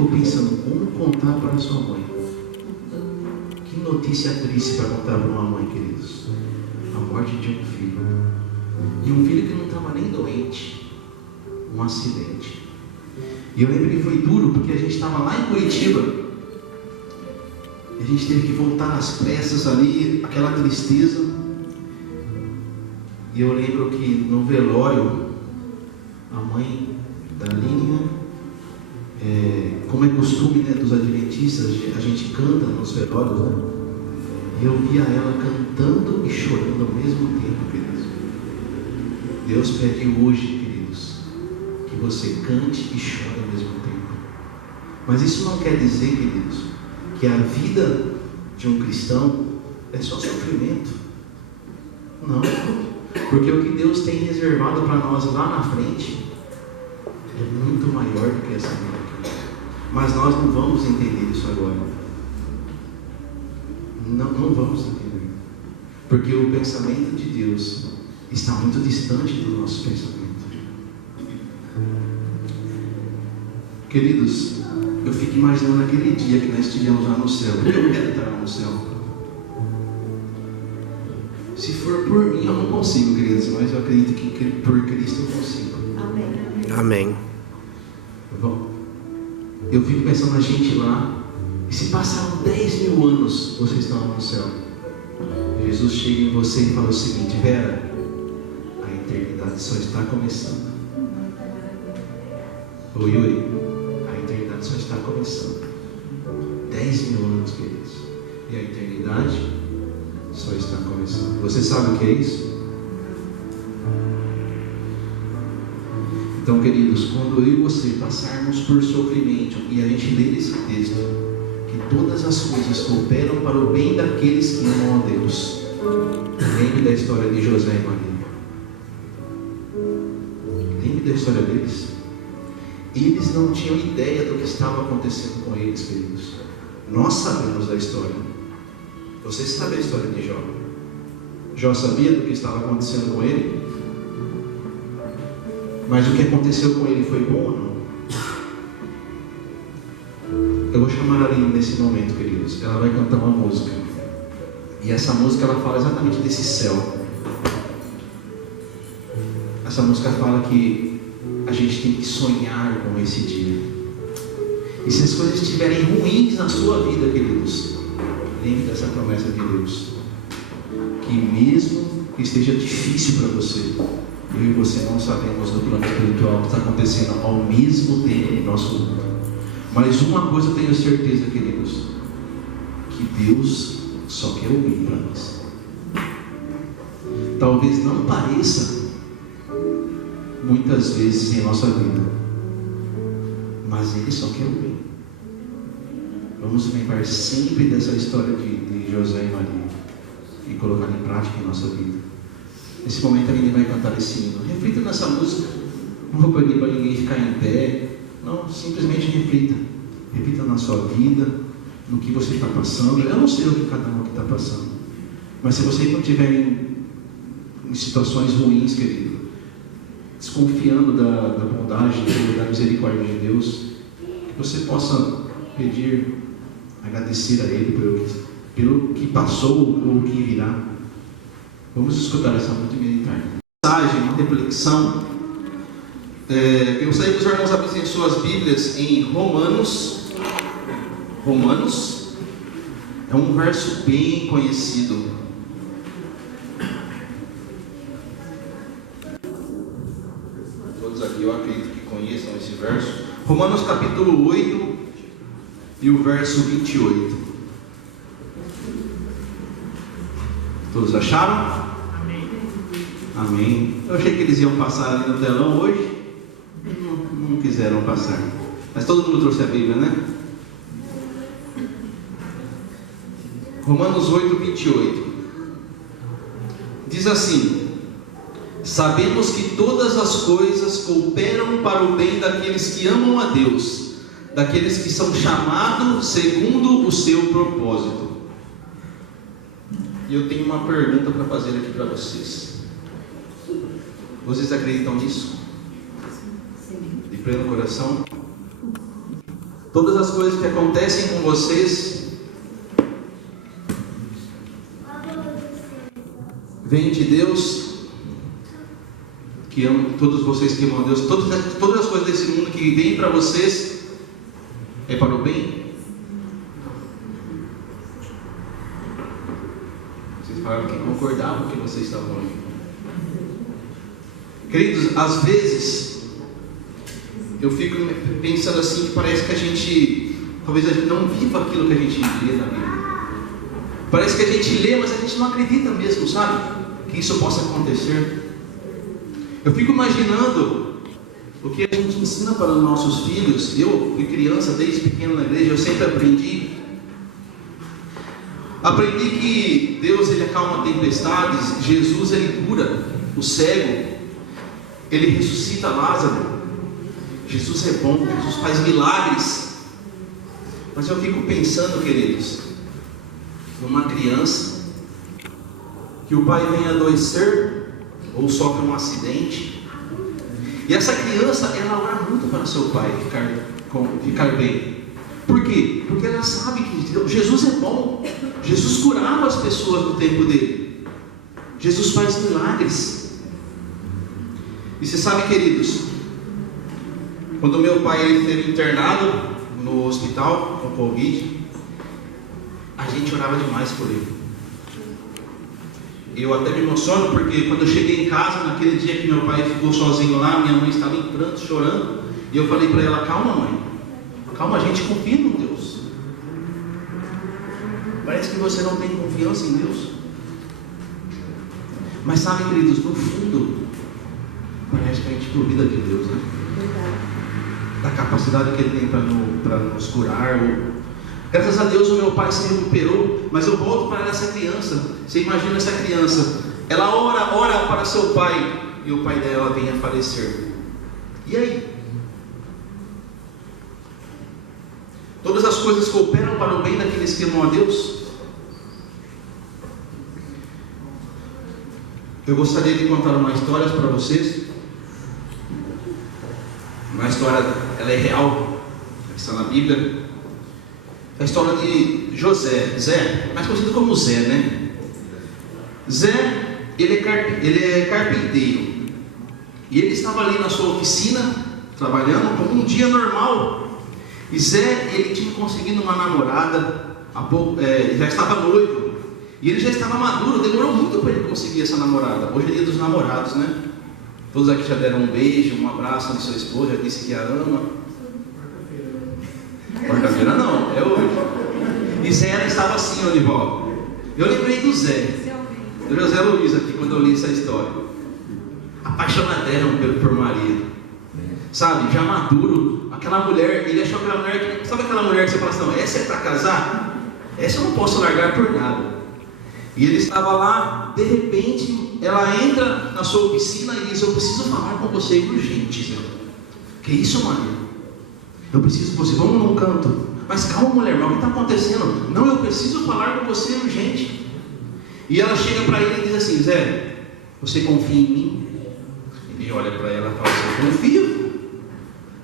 ficou pensando, como contar para sua mãe? Que notícia triste para contar para uma mãe, queridos. A morte de um filho. E um filho que não estava nem doente. Um acidente. E eu lembro que foi duro, porque a gente estava lá em Curitiba. E a gente teve que voltar às pressas ali, aquela tristeza. E eu lembro que no velório, a mãe da Linha, como é costume, né, dos adventistas, a gente canta nos velórios, né? E eu via ela cantando e chorando ao mesmo tempo, queridos. Deus pede hoje, queridos, que você cante e chore ao mesmo tempo. Mas isso não quer dizer, queridos, que a vida de um cristão é só sofrimento. Não. Porque o que Deus tem reservado para nós lá na frente é muito maior do que essa vida aqui. Mas nós não vamos entender isso agora. Não vamos entender. Porque o pensamento de Deus está muito distante do nosso pensamento. Queridos, eu fico imaginando aquele dia que nós estivemos lá no céu. Eu quero estar lá no céu. Se for por mim, eu não consigo, queridos, mas eu acredito que por Cristo eu consigo. Amém. Amém. Bom, eu fico pensando na gente lá, e se passaram 10 mil anos, vocês estão lá no céu. Jesus chega em você e fala o seguinte: Vera, a eternidade só está começando. Ô Yuri, a eternidade só está começando. 10 mil anos, queridos, e a eternidade só está começando. Você sabe o que é isso? Então, queridos, quando eu e você passarmos por sofrimento e a gente ler esse texto, que todas as coisas cooperam para o bem daqueles que amam a Deus. Lembre da história de José e Maria. Lembre da história deles. Eles não tinham ideia do que estava acontecendo com eles, queridos. Nós sabemos da história. Você sabe a história de Jó. Jó sabia do que estava acontecendo com ele? Mas o que aconteceu com ele foi bom ou não? Eu vou chamar a Aline nesse momento, queridos. Ela vai cantar uma música. E essa música, ela fala exatamente desse céu. Essa música fala que a gente tem que sonhar com esse dia. E se as coisas estiverem ruins na sua vida, queridos, lembre dessa promessa de Deus, que mesmo que esteja difícil para você, eu e você não sabemos do plano espiritual que está acontecendo ao mesmo tempo no nosso mundo. Mas uma coisa eu tenho certeza, queridos, que Deus só quer o bem para nós. Talvez não pareça muitas vezes em nossa vida, mas Ele só quer o bem. Vamos lembrar sempre dessa história de José e Maria e colocar em prática em nossa vida. Nesse momento a gente vai cantar esse hino. Reflita nessa música. Não vou pedir para ninguém ficar em pé. Não, simplesmente reflita. Reflita na sua vida, no que você está passando. Eu não sei o que cada um está passando, mas se você não estiver em situações ruins, querido, desconfiando da bondade, da misericórdia de Deus, que você possa pedir, agradecer a Ele pelo que passou ou o que virá. Vamos escutar essa música e meditar. Mensagem, uma reflexão. Eu gostaria que os irmãos abrissem suas Bíblias em Romanos. Romanos é um verso bem conhecido. Todos aqui eu acredito que conheçam esse verso. Romanos capítulo 8 e o verso 28. Todos acharam? Amém. Amém. Eu achei que eles iam passar ali no telão hoje. Não quiseram passar. Mas todo mundo trouxe a Bíblia, né? Romanos 8, 28. Diz assim: sabemos que todas as coisas cooperam para o bem daqueles que amam a Deus, daqueles que são chamados segundo o seu propósito. E eu tenho uma pergunta para fazer aqui para vocês. Vocês acreditam nisso? De pleno coração? Todas as coisas que acontecem com vocês vêm de Deus, que ama, todos vocês que amam a Deus, todas as coisas desse mundo que vêm para vocês é para o bem. Vocês falaram que concordavam com o que vocês estavam ouvindo. Queridos, às vezes eu fico pensando assim, que parece que talvez a gente não viva aquilo que a gente lê na Bíblia. Parece que a gente lê, mas a gente não acredita mesmo, sabe? Que isso possa acontecer. Eu fico imaginando o que a gente ensina para os nossos filhos. Eu fui criança desde pequeno na igreja, eu sempre aprendi que Deus ele acalma tempestades, Jesus ele cura o cego, ele ressuscita Lázaro. Jesus é bom, Jesus faz milagres. Mas eu fico pensando, queridos, numa criança que o pai vem adoecer ou sofre um acidente, e essa criança ela ora muito para seu pai ficar bem. Por quê? Porque ela sabe que Jesus é bom. Jesus curava as pessoas no tempo dele. Jesus faz milagres. E você sabe, queridos, quando meu pai ele esteve internado no hospital com Covid, a gente orava demais por ele. Eu até me emociono porque quando eu cheguei em casa, naquele dia que meu pai ficou sozinho lá, minha mãe estava em pranto, chorando, e eu falei para ela: calma, mãe, calma, a gente confia em Deus. Parece que você não tem confiança em Deus, mas sabe, queridos, no fundo parece que a gente duvida de Deus, né? Da capacidade que Ele tem para nos curar. Graças a Deus o meu pai se recuperou, mas eu volto para essa criança. Você imagina essa criança, ela ora para seu pai, e o pai dela vem a falecer. E aí? Todas as coisas cooperam para o bem daqueles que amam a Deus? Eu gostaria de contar uma história para vocês. Uma história, ela é real, está na Bíblia. A história de José, Zé, mais conhecido como Zé, né? Zé, ele é carpinteiro. E ele estava ali na sua oficina, trabalhando como um dia normal. E Zé, ele tinha conseguido uma namorada, já estava noivo. E ele já estava maduro, demorou muito para ele conseguir essa namorada. Hoje é dia dos namorados, né? Todos aqui já deram um beijo, um abraço de sua esposa, já disse que a ama. Quarta-feira não, é hoje. E Zé estava assim, Olival. Eu lembrei do Zé, do José Luiz aqui, quando eu li essa história. Apaixonadão por Maria. Sabe, já maduro. Aquela mulher, ele achou aquela mulher, sabe aquela mulher que você fala assim: não, essa é para casar? Essa eu não posso largar por nada. E ele estava lá, de repente, ela entra na sua oficina e diz: eu preciso falar com você urgente, Zé. Que isso, Maria? Eu preciso que você, vamos num canto. Mas calma, mulher, mas o que está acontecendo? Não, eu preciso falar com você urgente. E ela chega para ele e diz assim: Zé, você confia em mim? Ele olha para ela e fala assim: eu confio.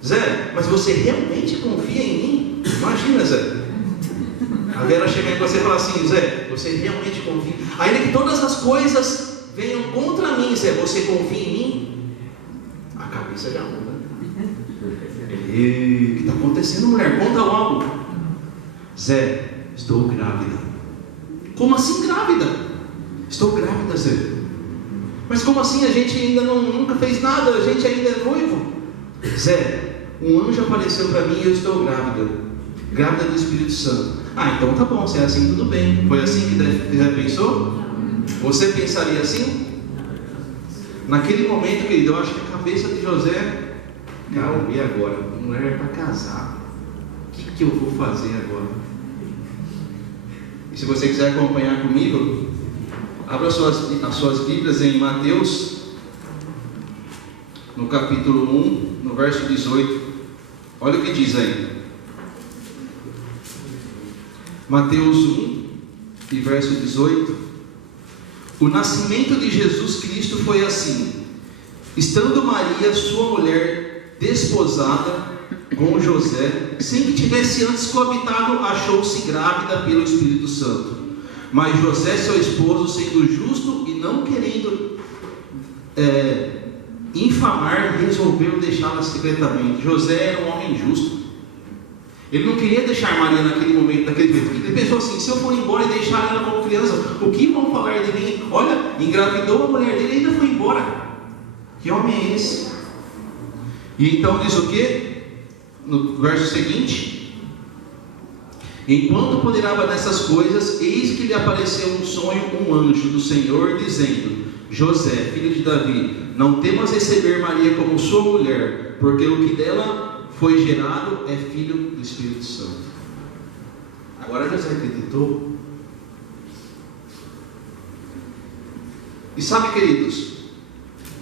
Zé, mas você realmente confia em mim? Imagina, Zé. A Vera chega em você e fala assim: Zé, você realmente confia? Ainda que todas as coisas venham contra mim, Zé, você confia em mim? A cabeça já muda. O que está acontecendo, mulher? Conta logo. Zé, estou grávida. Como assim grávida? Estou grávida, Zé. Mas como assim? A gente ainda nunca fez nada, a gente ainda é noivo. Zé, um anjo apareceu para mim e eu estou grávida. Grávida do Espírito Santo. Ah, então tá bom, se é assim tudo bem. Foi assim que Zé pensou? Você pensaria assim? Naquele momento, querido, eu acho que a cabeça de José: calma, e agora? Mulher é para casar. O que eu vou fazer agora? E se você quiser acompanhar comigo, abra as suas Bíblias em Mateus, no capítulo 1, no verso 18. Olha o que diz aí. Mateus 1 e verso 18. O nascimento de Jesus Cristo foi assim: estando Maria, sua mulher, desposada com José, sem que tivesse antes coabitado, achou-se grávida pelo Espírito Santo. Mas José, seu esposo, sendo justo e não querendo infamar, resolveu deixá-la secretamente. José era um homem justo. Ele não queria deixar Maria naquele momento, daquele jeito. Ele pensou assim: se eu for embora e deixar ela como criança, o que vão falar de mim? Olha, engravidou a mulher dele e ainda foi embora. Que homem é esse? E então diz o que? No verso seguinte: enquanto ponderava nessas coisas, eis que lhe apareceu um sonho, um anjo do Senhor, dizendo: José, filho de Davi, não temas receber Maria como sua mulher, porque o que dela foi gerado é filho do Espírito Santo. Agora José acreditou. E sabe, queridos,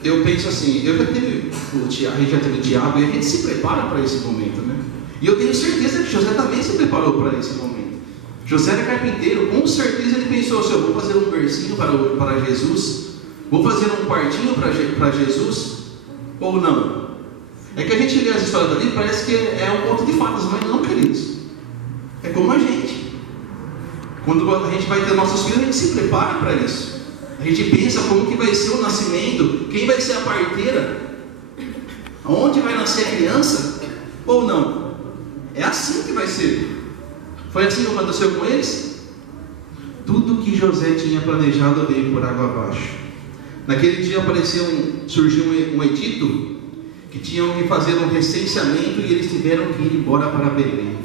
eu penso assim, a gente já teve o Tiago, e a gente se prepara para esse momento, né? E eu tenho certeza que José também se preparou para esse momento. José era carpinteiro, com certeza ele pensou assim: eu vou fazer um bercinho para Jesus, vou fazer um quartinho para Jesus, ou não? É que a gente lê as histórias da Bíblia, parece que é um conto de fadas, mas não, queridos. É como a gente. Quando a gente vai ter nossos filhos, a gente se prepara para isso. A gente pensa como que vai ser o nascimento, quem vai ser a parteira, onde vai nascer a criança, ou não. É assim que vai ser. Foi assim que aconteceu com eles? Tudo que José tinha planejado veio por água abaixo. Naquele dia surgiu um edito que tinham que fazer um recenseamento e eles tiveram que ir embora para Belém.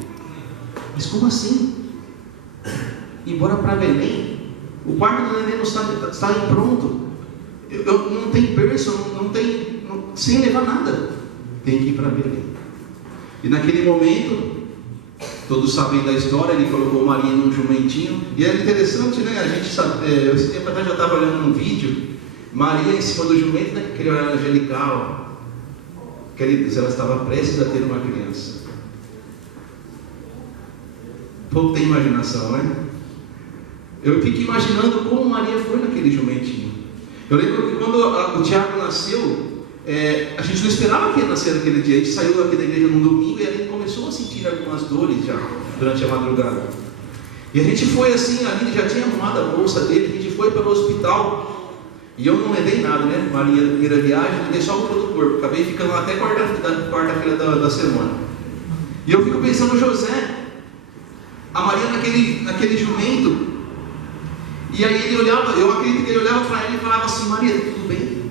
Mas como assim? Ir embora para Belém? O quarto do neném não está pronto. Não tem berço, sem levar nada. Tem que ir para Belém. E naquele momento, todos sabem da história, ele colocou Maria num jumentinho. E era interessante, né? A gente sabe, esse tempo atrás já estava olhando um vídeo, Maria em cima do jumento, naquele horário angelical. Queridos, ela estava prestes a ter uma criança. Pouco tem imaginação, né? Eu fico imaginando como Maria foi naquele jumentinho. Eu lembro que quando o Tiago nasceu, a gente não esperava que ia nascer naquele dia. A gente saiu aqui da igreja num domingo e a gente começou a sentir algumas dores já durante a madrugada. E a gente foi assim, a Aline já tinha arrumado a bolsa dele, a gente foi para o hospital. E eu não levei nada, né? Maria, primeira viagem, levei só o do corpo. Acabei ficando lá até quarta-feira da semana. E eu fico pensando no José, a Maria naquele jumento. E aí ele olhava, eu acredito que ele olhava para ela e falava assim: Maria, tá tudo bem?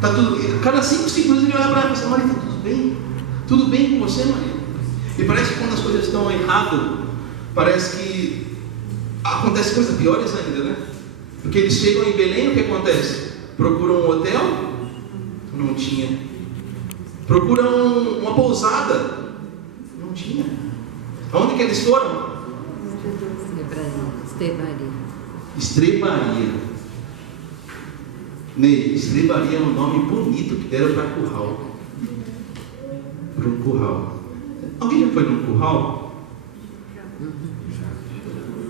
Tá tudo. Cada 5 segundos ele olhava para ela e falava: Maria, tá tudo bem? Tudo bem com você, Maria? E parece que quando as coisas estão erradas, parece que acontece coisas piores ainda, né? Porque eles chegam em Belém, o que acontece? Procuram um hotel? Não tinha. Procuram uma pousada? Não tinha. Aonde que eles foram? Estrebaria. Ney, estrebaria é um nome bonito que deram para curral. Para um curral. Alguém já foi num curral?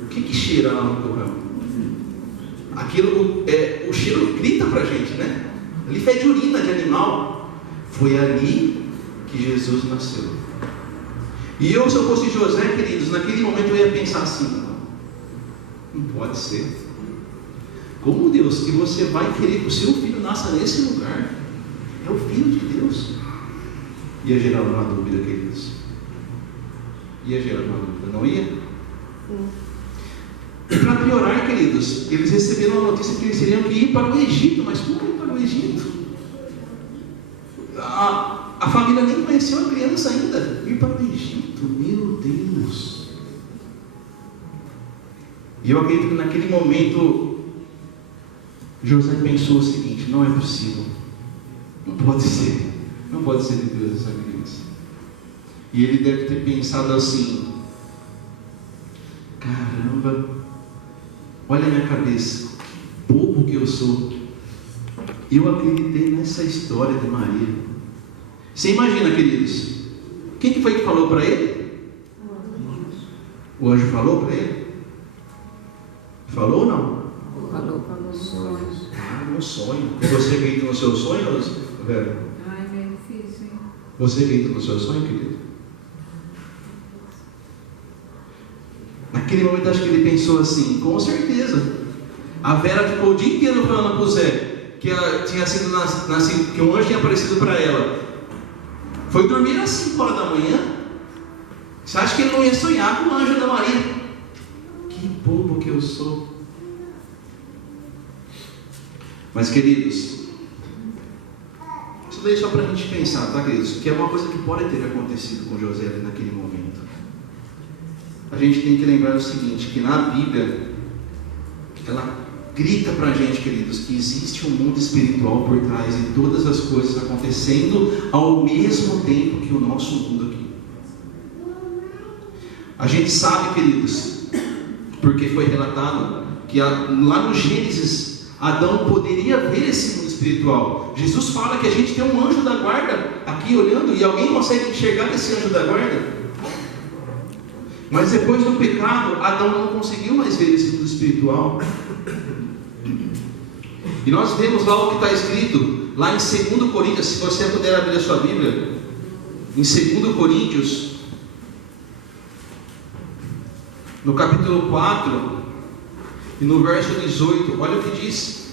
O que cheira lá no curral? Aquilo, o cheiro grita para a gente, né? Ali fede urina de animal. Foi ali que Jesus nasceu. E eu, se eu fosse José, queridos, naquele momento eu ia pensar assim: não pode ser. Como Deus, que você vai querer que o seu filho nasça nesse lugar? É o Filho de Deus. Ia gerar uma dúvida, queridos. Ia gerar uma dúvida, não ia? E para piorar, queridos, eles receberam a notícia que eles teriam que ir para o Egito. Mas como ir para o Egito? A família nem conheceu a criança ainda. Ir para o Egito, meu Deus. E eu acredito que naquele momento José pensou o seguinte: não é possível, não pode ser de Deus essa criança. E ele deve ter pensado assim: caramba, olha a minha cabeça, que bobo que eu sou. Eu acreditei nessa história de Maria. Você imagina, queridos, quem que foi que falou para ele? O anjo falou para ele? Falou ou não? Falou sonhos. No sonho. E você acredita no seu sonho, Vera? Ai, é difícil, hein? Você acredita no seu sonho, querido? Naquele momento acho que ele pensou assim, com certeza. A Vera ficou o dia inteiro falando para o Zé que ela tinha sido que um anjo tinha aparecido para ela. Foi dormir às 5 horas da manhã. Você acha que ele não ia sonhar com o anjo da Maria? Que bobo que eu sou. Mas queridos, isso daí é só para a gente pensar, tá, queridos? Que é uma coisa que pode ter acontecido com José ali naquele momento. A gente tem que lembrar o seguinte, que na Bíblia ela grita para a gente, queridos, que existe um mundo espiritual por trás de todas as coisas acontecendo ao mesmo tempo que o nosso mundo aqui. A gente sabe, queridos, porque foi relatado que lá no Gênesis Adão poderia ver esse mundo espiritual. Jesus fala que a gente tem um anjo da guarda aqui olhando, e alguém consegue enxergar esse anjo da guarda? Mas depois do pecado, Adão não conseguiu mais ver esse mundo espiritual. E nós vemos lá o que está escrito lá em 2 Coríntios, se você puder abrir a sua Bíblia, em 2 Coríntios, no capítulo 4 e no verso 18, olha o que diz.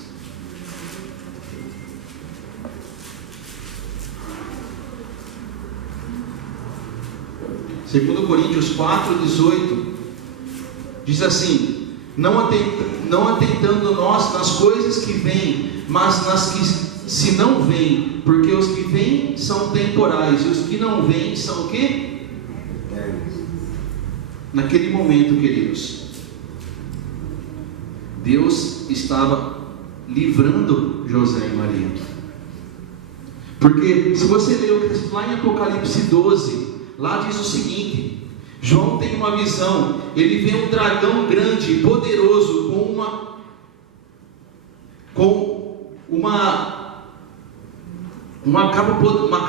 Segundo Coríntios 4, 18, diz assim: não atentando nós nas coisas que vêm, mas nas que se não vêm, porque os que vêm são temporais, e os que não vêm são o quê? Naquele momento, queridos, Deus estava livrando José e Maria. Porque se você ler o que está lá em Apocalipse 12, lá diz o seguinte: João tem uma visão, ele vê um dragão grande e poderoso com uma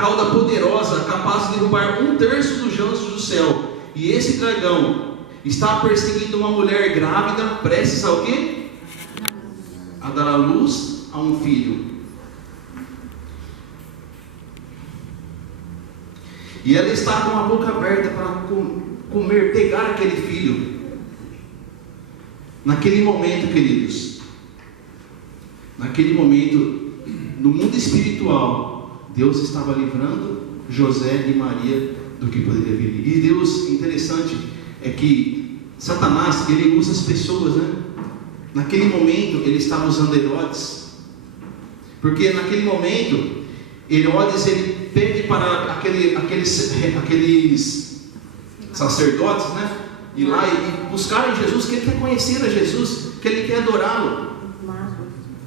cauda poderosa, capaz de derrubar 1/3 dos anjos do céu. E esse dragão está perseguindo uma mulher grávida, prestes ao quê? A dar à luz a um filho. E ela está com a boca aberta para pegar aquele filho. Naquele momento, queridos, no mundo espiritual, Deus estava livrando José e Maria do que poderia vir. E Deus, interessante, é que Satanás, ele usa as pessoas, né? Naquele momento, ele estava usando Herodes, porque naquele momento, Herodes, ele pede para aqueles sacerdotes, né? Ir lá e buscarem Jesus, que ele quer conhecer a Jesus, que ele quer adorá-lo.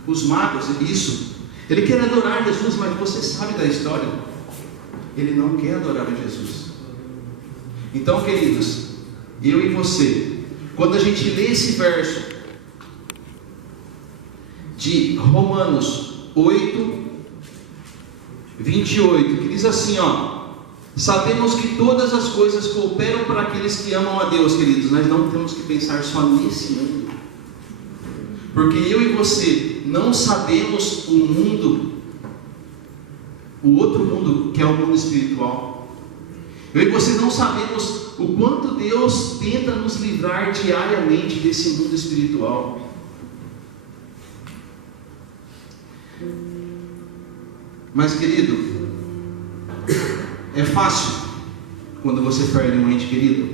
Os magos, isso. Ele quer adorar Jesus, mas você sabe da história. Ele não quer adorar a Jesus. Então, queridos, eu e você, quando a gente lê esse verso de Romanos 8, 28, que diz assim, ó: sabemos que todas as coisas cooperam para aqueles que amam a Deus, queridos. Nós não temos que pensar só nesse mundo, porque eu e você não sabemos o mundo, o outro mundo, que é o mundo espiritual. Eu e você não sabemos o quanto Deus tenta nos livrar diariamente desse mundo espiritual. Mas, querido, é fácil quando você perde um ente querido?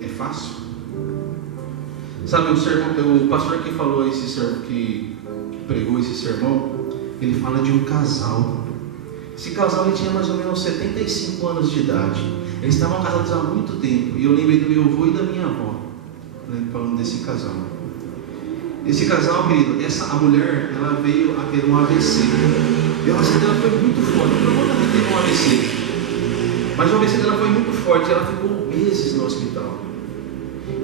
É fácil? Sabe, o pastor que falou esse sermão, que pregou esse sermão, ele fala de um casal. Esse casal, ele tinha mais ou menos 75 anos de idade. Eles estavam casados há muito tempo. E eu lembrei do meu avô e da minha avó, né, falando desse casal. Esse casal, querido, a mulher, ela veio a ter um AVC. E o AVC dela foi muito forte. Eu não também teve um AVC, mas o AVC dela foi muito forte. Ela ficou meses no hospital.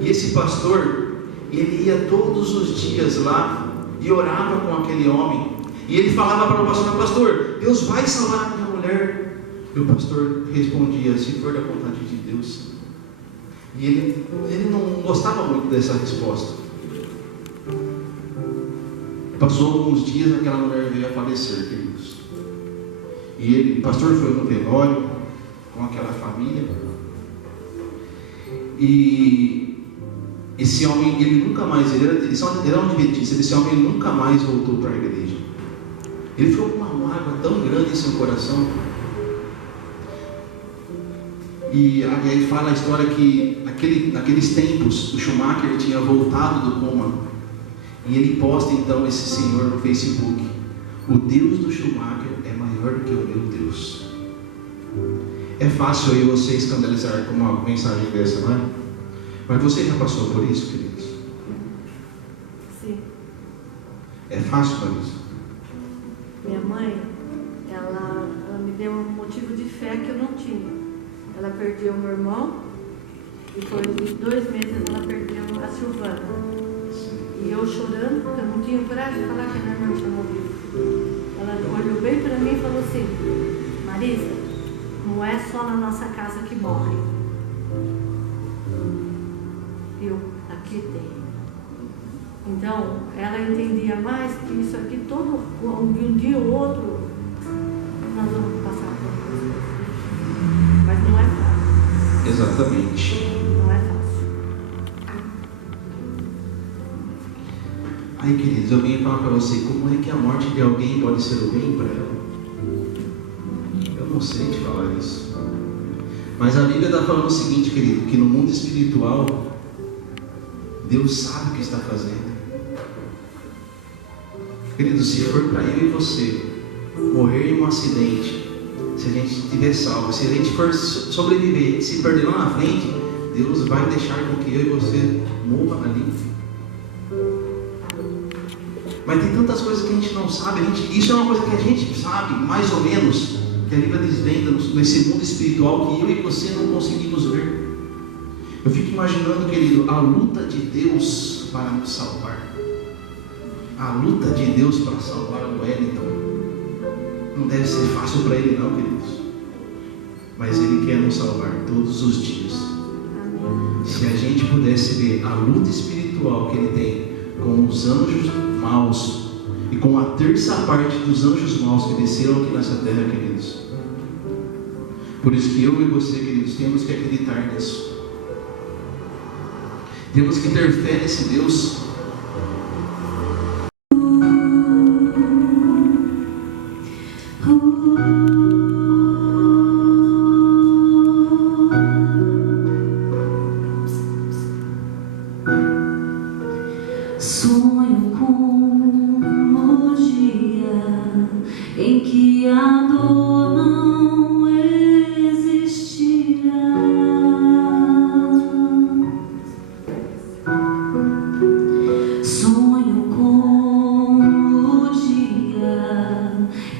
E esse pastor, ele ia todos os dias lá e orava com aquele homem. E ele falava para o pastor: pastor, Deus vai salvar a minha mulher. E o pastor respondia: se for da vontade de Deus. E ele não gostava muito dessa resposta. Passou alguns dias, aquela mulher veio a falecer, queridos. E o pastor foi no velório com aquela família. E esse homem, ele nunca mais, ele era um adventista, esse homem ele nunca mais voltou para a igreja. Ele ficou com uma mágoa tão grande em seu coração. E aí fala a história que naqueles tempos o Schumacher tinha voltado do coma. E ele posta então esse senhor no Facebook: o Deus do Schumacher é maior do que o meu Deus. É fácil aí você escandalizar com uma mensagem dessa, não é? Mas você já passou por isso, queridos? Sim. É fácil para isso? Minha mãe, ela me deu um motivo de fé que eu não tinha. Ela perdeu o meu irmão, e depois de 2 meses ela perdeu a Silvana. E eu chorando, porque eu não tinha coragem de falar que a minha irmã tinha morrido. Ela olhou bem para mim e falou assim: Marisa, não é só na nossa casa que morre. Eu, aqui tem. Então, ela entendia mais que isso aqui, um dia ou outro, nós vamos passar por coisas. Mas não é fácil. Exatamente. Não é fácil. Aí, queridos, eu venho falar para você, como é que a morte de alguém pode ser o bem para ela? Eu não sei te falar isso. Mas a Bíblia está falando o seguinte, querido, que no mundo espiritual, Deus sabe o que está fazendo. Querido, se for para eu e você morrer em um acidente, se a gente estiver salvo, se a gente for sobreviver, se perder lá na frente, Deus vai deixar com que eu e você morra ali. Mas tem tantas coisas que a gente não sabe. Isso é uma coisa que a gente sabe, mais ou menos, que a Bíblia desvenda nesse mundo espiritual que eu e você não conseguimos ver. Eu fico imaginando, querido, a luta de Deus para nos salvar. A luta de Deus para salvar o Wellington. Não deve ser fácil para Ele não, queridos. Mas Ele quer nos salvar todos os dias. Se a gente pudesse ver a luta espiritual que Ele tem com os anjos maus e com a terça parte dos anjos maus que desceram aqui nessa terra, queridos. Por isso que eu e você, queridos, temos que acreditar nisso. Temos que ter fé nesse Deus. Sonho com o dia em que a dor não existirá. Sonho com o dia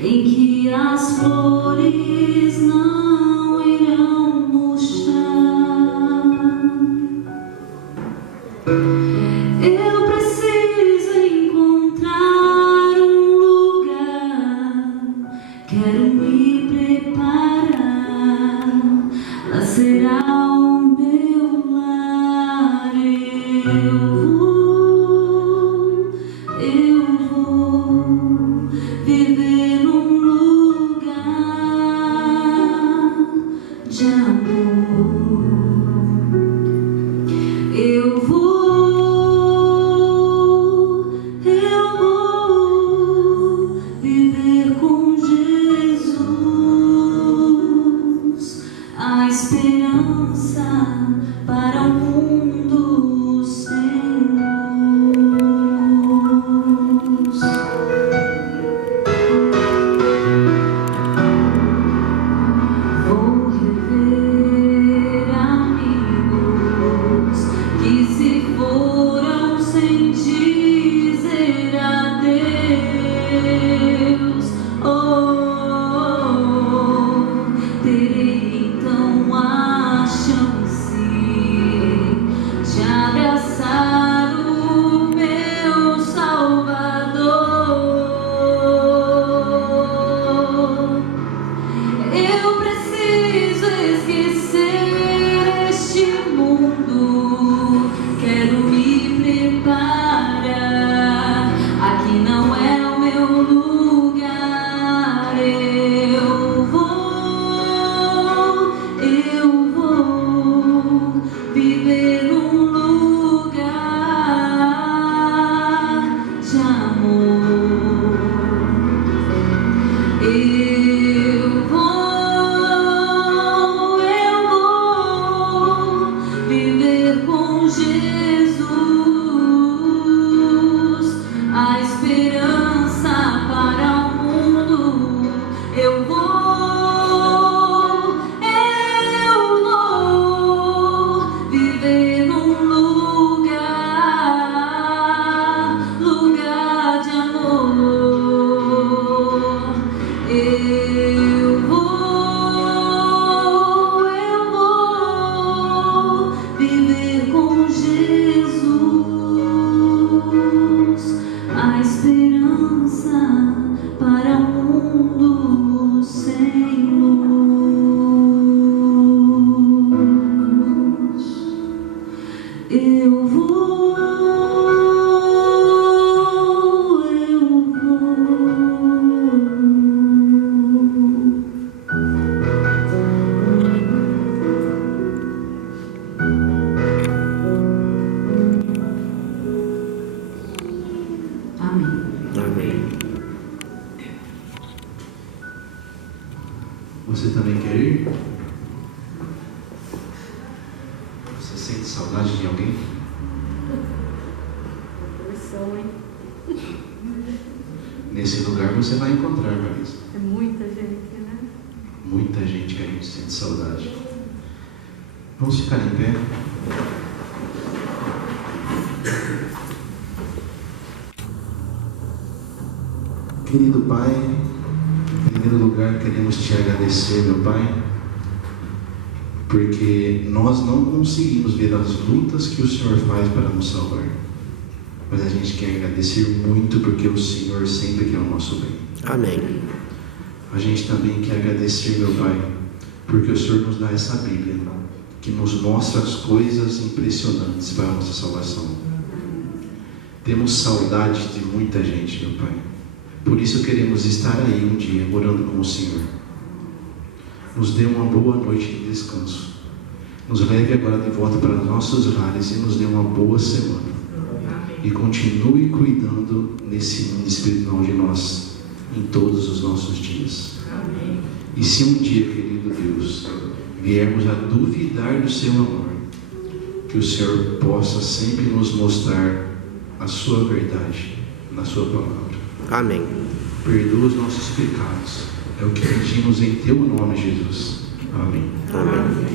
em que as flores não irão murchar. Eu preciso encontrar um lugar, quero me preparar, lá será o meu lar. Eu vou viver num lugar de amor. Eu vou viver com Jesus, a esperança Você sente saudade de alguém? Porção, hein? Nesse lugar você vai encontrar, Marisa. É muita gente, né? Muita gente que a gente sente saudade. Vamos ficar em pé. Querido Pai, em primeiro lugar queremos te agradecer, meu Pai, porque nós não conseguimos ver as lutas que o Senhor faz para nos salvar. Mas a gente quer agradecer muito porque o Senhor sempre quer o nosso bem. Amém. A gente também quer agradecer, meu Pai, porque o Senhor nos dá essa Bíblia, que nos mostra as coisas impressionantes para a nossa salvação. Temos saudade de muita gente, meu Pai. Por isso queremos estar aí um dia, orando com o Senhor. Nos dê uma boa noite de descanso. Nos leve agora de volta para nossos lares e nos dê uma boa semana. E continue cuidando nesse mundo espiritual de nós, em todos os nossos dias. Amém. E se um dia, querido Deus, viermos a duvidar do seu amor, que o Senhor possa sempre nos mostrar a sua verdade na sua palavra. Amém. Perdoa os nossos pecados. É o que pedimos em teu nome, Jesus. Amém. Amém.